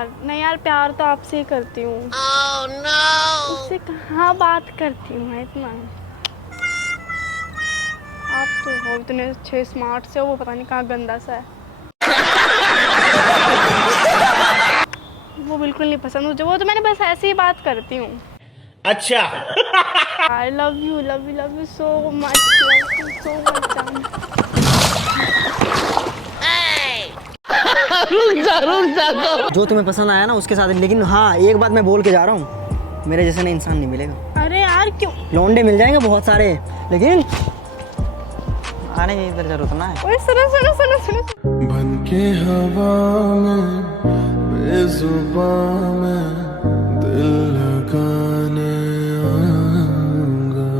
यार नहीं यार, प्यार तो आपसे ही करती हूँ। उससे कहाँ बात करती हूँ मैं इतना। आप तो हो इतने अच्छे स्मार्ट से हो, वो पता नहीं कहाँ गंदा सा है। वो बिल्कुल नहीं पसंद मुझे, वो तो मैंने बस ऐसे ही बात करती हूँ। अच्छा। I love you so much, love you so much. रुक जा। जो तुम्हें पसंद आया ना उसके साथ, लेकिन हाँ एक बात मैं बोल के जा रहा हूँ, मेरे जैसे ना इंसान नहीं मिलेगा। अरे यार क्यों? लौंडे मिल जाएंगे बहुत सारे, लेकिन आने की इधर जरूरत ना है। ओए सुनो। बन के हवा में बेजुबान में दिल लगाने आऊंगा,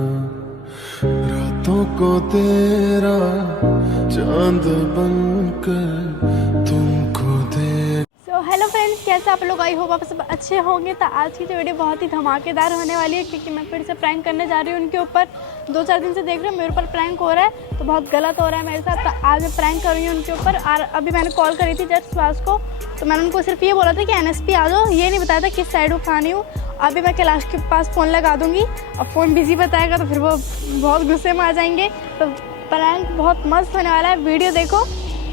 रातों को तेरा चांद बनकर तुमको दे। सो हेलो फ्रेंड्स, कैसे आप लोग? आई होप आप सब अच्छे होंगे। तो आज की जो वीडियो बहुत ही धमाकेदार होने वाली है, क्योंकि मैं फिर से प्रैंक करने जा रही हूँ उनके ऊपर। 2-4 दिन से देख रहे हो मेरे ऊपर प्रैंक हो रहा है, तो बहुत गलत हो रहा है मेरे साथ। तो आज मैं प्रैंक करूँगी उनके ऊपर। और अभी मैंने कॉल करी थी जस्ट सुभाष को, तो मैंने उनको सिर्फ ये बोला था कि NSP आ जाओ, ये नहीं बताया था किस साइड में खानी हूँ। अभी मैं कैलाश के पास फ़ोन लगा दूँगी और फ़ोन बिजी बताएगा तो फिर वो बहुत गुस्से में आ जाएंगे। तो प्रैंक बहुत मस्त होने वाला है, वीडियो देखो,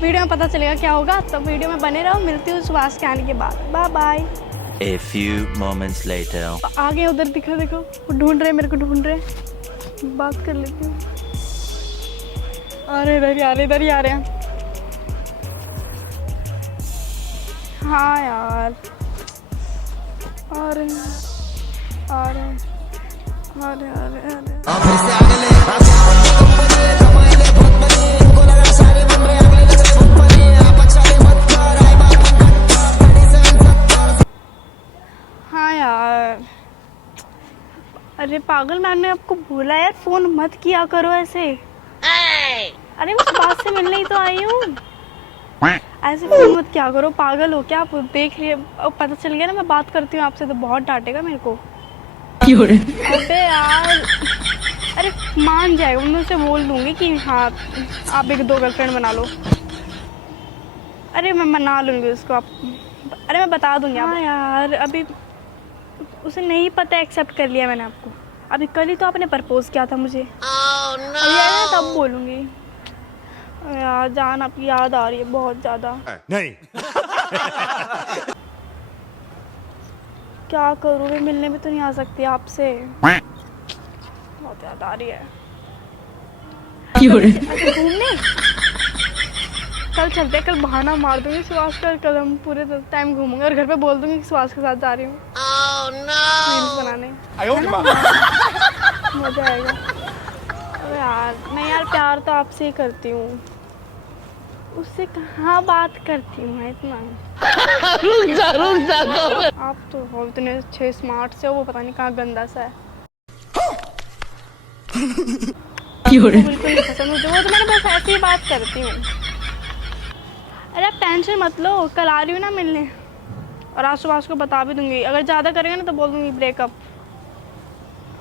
वीडियो में पता चलेगा क्या होगा। तो वीडियो में बने रहो, मिलती हूँ सुभाष के आने के बाद। Bye bye. A few moments later. आगे उधर दिखा, देखो वो ढूंढ रहे, मेरे को ढूंढ रहे। बात कर लेती हूँ। अरे इधर ही आ रहे हैं। हाँ यार, अरे हाँ यार, अरे पागल, मैंने आपको बोला यार फोन मत किया करो ऐसे। अरे मैं सुभाष से मिलने ही तो आई हूँ, ऐसे फोन मत किया करो। पागल हो क्या आप? देख रही है, अब पता चल गया ना मैं बात करती हूँ आपसे तो बहुत डांटेगा मेरे को। अबे यार, अरे मान जाएगा, मैं उसे बोल दूंगी कि हाँ आप 1-2 गर्लफ्रेंड बना लो। अरे मैं मना लूँगी उसको, आप अरे मैं बता दूंगी। हाँ यार, अभी उसे नहीं पता, एक्सेप्ट कर लिया मैंने आपको। अभी कल ही तो आपने प्रपोज किया था मुझे। अभी आया ना तब बोलूँगी। यार जान, आपकी याद आ रही है बहुत ज़्यादा। नहीं। क्या करूँ, मैं मिलने भी तो नहीं आ सकती आपसे, बहुत याद आ रही है। अच्छा घूमने कल चलते, कल बहाना मार दूंगी सुभाष का, कल हम पूरे टाइम घूमेंगे और घर पे बोल दूंगी कि सुभाष के साथ जा रही हूँ रील्स बनाने। मजा आएगा। अरे यार नहीं यार, प्यार तो आपसे ही करती हूँ, उससे कहाँ बात करती हूँ मैं इतना। रुक जा। आप तो हो इतने अच्छे स्मार्ट से हो, वो पता नहीं कहाँ गंदा सा है। वो बिल्कुल नहीं पसंद मुझे, वो तो मैंने बस ऐसे ही बात करती हूँ। अरे आप टेंशन मत लो, कल आ रही हूँ ना मिलने, और आज सुभाष को बता भी दूंगी। अगर ज़्यादा करेंगे ना तो बोल दूंगी ब्रेकअप।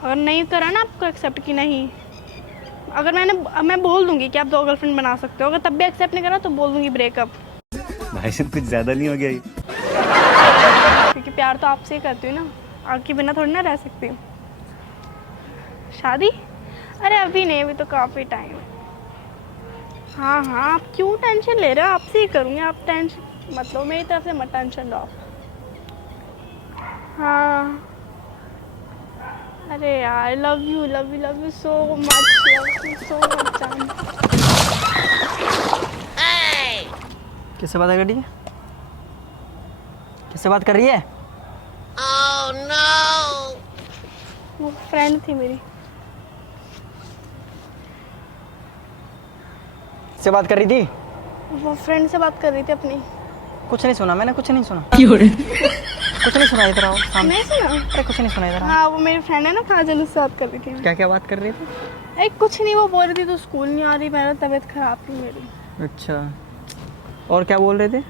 अगर नहीं करा ना आपको एक्सेप्ट की नहीं, अगर मैं बोल दूंगी कि आप 2 गर्लफ्रेंड बना सकते हो, अगर तब भी एक्सेप्ट नहीं करा तो बोल दूंगी ब्रेकअप। भाई साहब कुछ ज्यादा नहीं हो गया ये? क्योंकि प्यार तो आपसे ही करती हूँ ना, आपके बिना थोड़ी ना रह सकती हूँ। शादी? अरे अभी नहीं, अभी तो काफ़ी टाइम है। हाँ आप क्यों टेंशन ले रहे हो? आपसे ही करूँगी, आप टेंशन मत लो, मेरी तरफ से मत टेंशन लो आप। हाँ अरे यार, लव यू सो मच। किससे बात कर रही है? किससे बात कर रही है? वो फ्रेंड थी मेरी। से बात कर रही थी? वो फ्रेंड से बात कर रही थी अपनी। कुछ नहीं सुना मैंने, कुछ नहीं सुना। कुछ नहीं सुना, इधर आओ सामने। नहीं सुना? अरे कुछ नहीं सुना, इधर आओ। हाँ वो मेरी फ्रेंड है ना काजल, उससे बात कर रही थी। क्या क्या बात कर रही थी? अरे कुछ नहीं, वो बोल रही थी तो स्कूल नहीं आ रही, मेरा तबीयत खराब थी मेरी। अच्छा, और क्या बोल रहे थे?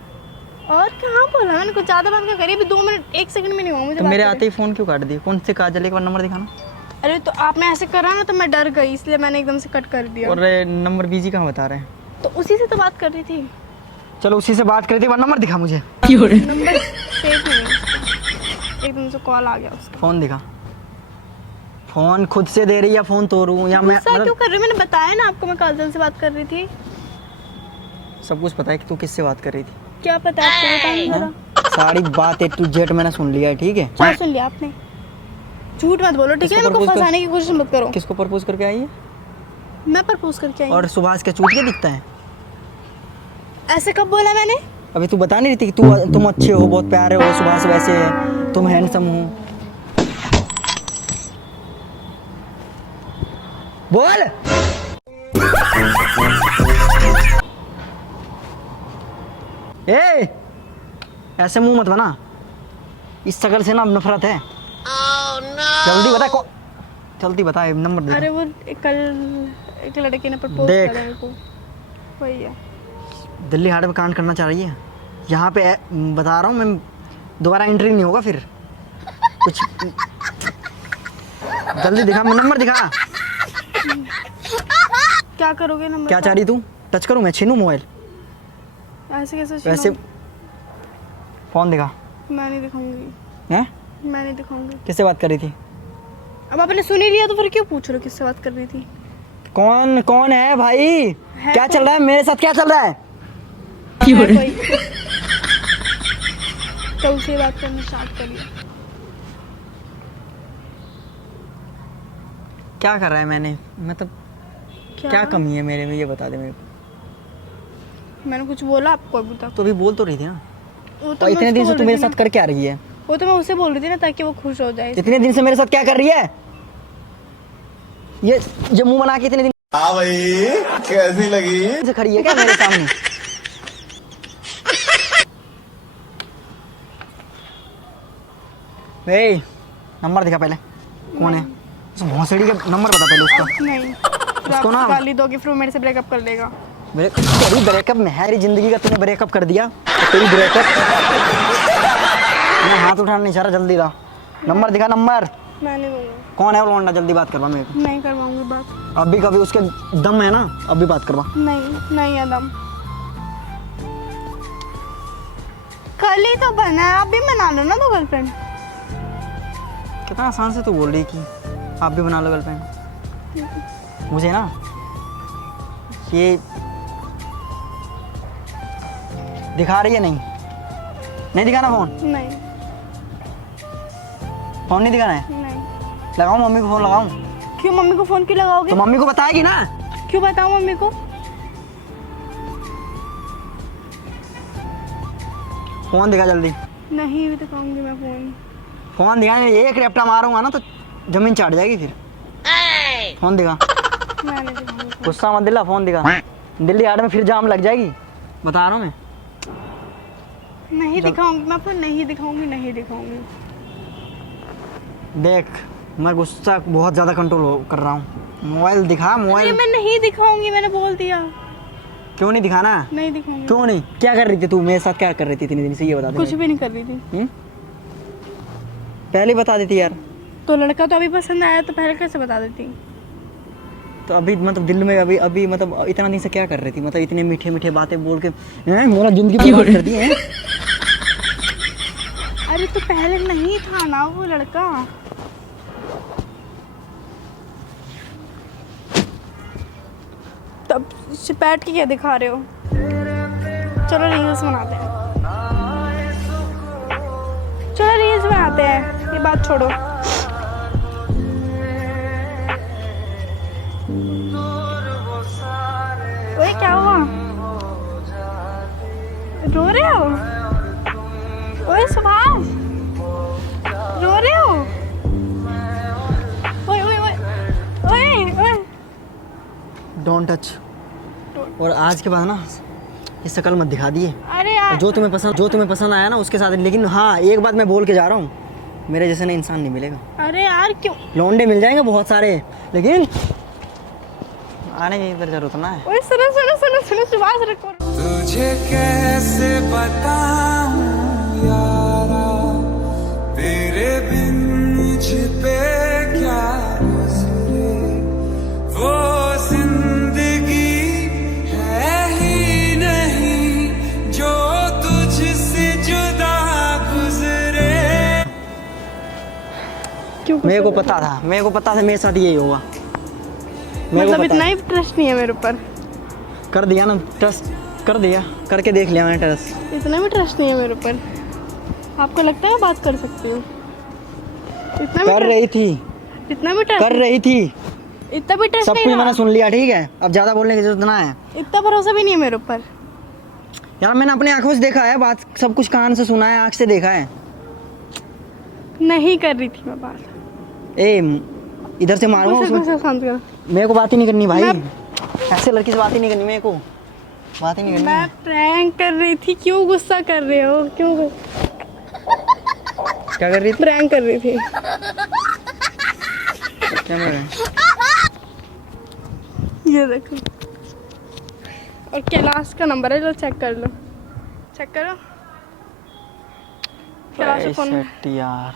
और कहाँ बोला मैंने, कुछ ज़्यादा बात क्या करी। अभी 2 मिनट 1 सेकंड में नहीं हुआ मुझे तो बात मेरे करे। आते ही फ़ोन क्यों काट दी? कौन से काजल, एक बार नंबर दिखाना। अरे तो आपने ऐसे करा ना तो मैं डर गई, इसलिए मैंने एकदम से कट कर दिया। और नंबर बिजी कहाँ बता रहे हैं? तो उसी से तो बात कर रही थी। चलो उसी से बात कर रही थी, नंबर दिखा मुझे। नंबर सेव नहीं फ़ोन से कॉल आ गया उसका। फ़ोन दिखा। फ़ोन खुद से दे रही है, फ़ोन तोड़ूं या मैं गुस्सा क्यों कर रही? मैंने बताया ना आपको, मैं काजल से बात कर रही थी। सब कुछ पता है कि तू किससे बात कर रही थी। क्या पता है आपको? बताइए जरा। सारी बात A to Z मैंने सुन लिया है, ठीक है। क्या सुन लिया आपने? झूठ मत बोलो, ठीक है? किसको मेरे को propose कर- फंसाने की कोशिश मत करो। किसको प्रपोज करके आई है? मैं प्रपोज करके आई हूँ। और सुभाष क्या चूतिया दिखता है? ऐसे कब बोला मैंने? अभी तू बता नहीं रही थी कि तुम अच्छे हो, बहुत प्यारे हो, सुभाष वैसे है, तुम हैंडसम हो। बोल। ए, ऐसे मुंह मत बना, इस शक्ल से ना अब नफरत है। जल्दी बता जल्दी बता, नंबर दे। अरे वो कल एक लड़के ने प्रपोज देख। करा मेरे को, वही है। दिल्ली हाट में कांड करना चाह रही है। यहाँ पे बता रहा हूँ मैं, दोबारा एंट्री नहीं होगा फिर कुछ। जल्दी दिखा, नंबर दिखा। क्या करोगे नंबर? क्या चाह रही तू? टच करूँ मैं? छीनूं मोबाइल? ऐसे कैसे वैसे छीनूं? फोन दिखा। मैं नहीं दिखाऊंगी। हैं? मैं नहीं दिखाऊंगी। किससे बात कर रही थी? अब आपने सुन ही लिया तो फिर क्यों पूछ रहे हो किससे बात कर रही थी? कौन कौन है भाई? है क्या चल रहा है मेरे साथ? क्या चल रहा है? कोई कल से बात करना स्टार्ट करिए। क्या कर रहा है मैंने, मतलब क्या कमी है मेरे में, ये बता दे मेरे को। मैंने कुछ बोला आपको अभी तक? तो अभी बोल तो रही थी ना। वो तो और मैं इतने उसको दिन से बोल तू रही मेरे थी साथ ना। कर क्या रही है? वो तो मैं उसे बोल रही थी ना ताकि वो खुश हो जाए। इतने दिन से मेरे साथ क्या कर रही है? ये मुंह बना के इतने दिन हाँ भाई, कैसी लगी? से खड़ी है क्या मेरे सामने? ए, नंबर दिखा पहले, कौन है? उस भोसड़ी का नंबर बता पहले उसका। नहीं, फिर आप उसको ना- गाली दोगे फिर वो मेरे से ब्रेकअप कर लेगा। तेरी ब्रेकअप में है जिंदगी का, तूने ब्रेकअप कर दिया। तेरी ब्रेकअप मैं हाथ उठाना नहीं चाह रहा, जल्दी दा नंबर दिखा। नंबर मैं नहीं दूंगा। कौन है वो लौंडा? जल्दी बात करवा मेरे को। नहीं करवाऊंगी बात। अभी कभी उसके दम है ना, अभी बात करवा। नहीं नहीं अदम, कल ही तो बना है, आप भी मना लो ना तो गर्लफ्रेंड। कितना आसान से तू बोल रही कि आप भी बना लो गर्लफ्रेंड। मुझे ना ये दिखा रही है, नहीं दिखाना फोन। नहीं फोन नहीं दिखाना है। नहीं। लगाऊं मम्मी को फोन? लगाऊं क्यों? मम्मी को फोन क्यों लगाओगे? तो मम्मी को बताएगी ना। क्यों बताऊं मम्मी को? फोन दिखा जल्दी। नहीं भी दिखाऊंगी मैं फोन। फोन दिखा, एक रेपटा मारूंगा ना तो जमीन चाट जाएगी फिर। फोन दिखा। मैं नहीं दिखाऊंगी। गुस्सा मत दिला, फोन दिखा। दिल्ली हाट में फिर जाम लग जाएगी, बता रहा हूँ मैं। नहीं दिखाऊंगी मैं फोन, नहीं दिखाऊंगी, नहीं दिखाऊंगी। देख, मैं गुस्सा बहुत ज़्यादा कंट्रोल कर रहा हूँ। मोबाइल दिखा, अरे मोबाइल। मैं नहीं दिखाऊंगी, मैंने बोल दिया। क्यों नहीं दिखाना? नहीं दिखाऊंगी। क्यों नहीं? क्या कर रही थी तू मेरे साथ? क्या कर रही थी इतने दिन से, ये बता दे कुछ मेरे भी नहीं कर रही थी। को। पहले बता देती यार। तो लड़का तो अभी पसंद आया तो पहले कैसे बता देती? तो अभी मतलब दिल में अभी मतलब इतना दिन से क्या कर रही थी? मतलब इतने मीठे मीठे बातें बोल के मेरा जिंदगी बर्बाद कर दी है। अरे तो पहले नहीं था ना वो लड़का। तब बैठ के क्या दिखा रहे हो? चलो रील्स बनाते हैं, चलो रील्स बनाते हैं, ये बात छोड़ो। ओए क्या हुआ? रो रहे हो? ओए सुभाष, रो रहे हो? ओए ओए ओए ओए ओए। Don't touch. और आज के बाद ना ये शक्ल मत दिखा दिए। अरे यार, जो तुम्हें पसंद आया ना उसके साथ। लेकिन हाँ, एक बात मैं बोल के जा रहा हूँ, मेरे जैसे ना इंसान नहीं मिलेगा। अरे यार क्यों? लौंडे मिल जाएंगे बहुत सारे, लेकिन आने की इधर जरूरत ना है। ओए सुनो सुनो सुनो सुनो सुभाष, रुको। तुझे कैसे बताऊं यारा, तेरे बिन मुझ पे क्या गुजरे, वो जिंदगी है ही नहीं जो तुझसे जुदा गुजरे। क्यों मेरे को गुस्सा पता था, मेरे को पता था मेरे साथ यही होगा। मेरे को मतलब पता इतना ही ट्रस्ट नहीं है मेरे ऊपर? कर दिया ना ट्रस्ट, कर दिया, करके देख लिया मैंने ट्रस्ट। इतना भी ट्रस्ट नहीं है मेरे ऊपर? आपको लगता है मैं बात कर सकती हूँ? इतना भी कर trust- रही थी, इतना भी ट्रस्ट कर रही थी, इतना भी ट्रस्ट सब नहीं कुछ है? मैंने सुन लिया, ठीक है, अब ज्यादा बोलने की जरूरत ना है। इतना भरोसा भी नहीं है मेरे ऊपर? यार मैंने अपनी आंखों से देखा है, बात सब कुछ कान से सुना है, आंख से देखा है। नहीं कर रही थी मैं बात। ए इधर से मारूंगा गुस्सा उसमें, गुस्सा शांत करो। मेरे को बात ही नहीं करनी भाई, मैं- ऐसे लड़की से बात ही नहीं करनी, मेरे को बात ही नहीं करनी मैं है। प्रैंक कर रही थी, क्यों गुस्सा कर रहे हो? क्यों क्या कर रही थी? प्रैंक कर रही थी? क्या कर रहे हैं? ये देखो, और कैलाश का नंबर है, लो चेक कर लो, चेक करो। कैलाश का फोन है। शिट यार,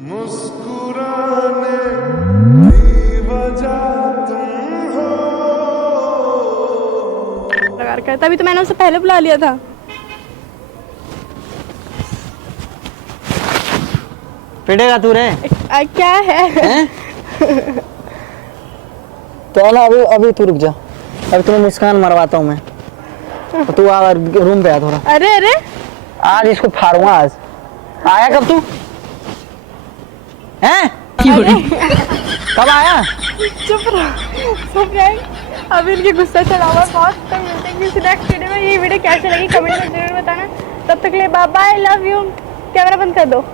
मुस्कुराने की वजह तुम हो। लगा रखा है, तभी तो मैंने उसे पहले बुला लिया था। पिटेगा तू रे? क्या है? हैं? तो ना अभी अभी तू रुक जा, अभी तुम्हें मुस्कान मरवाता हूँ मैं, तो तू आ रूम पे आ थोड़ा, अरे अरे आज इसको फाड़ूंगा। आज आया कब तू? हैं? कब आया? चुप रहो, सब प्रैंक। अभी इनके गुस्सा चला हुआ बहुत। तो मिलते हैं किसी नेक्स्ट वीडियो में। ये वीडियो कैसी लगी कमेंट में जरूर बताना। तब तक के लिए bye bye, love you. Camera बंद कर दो।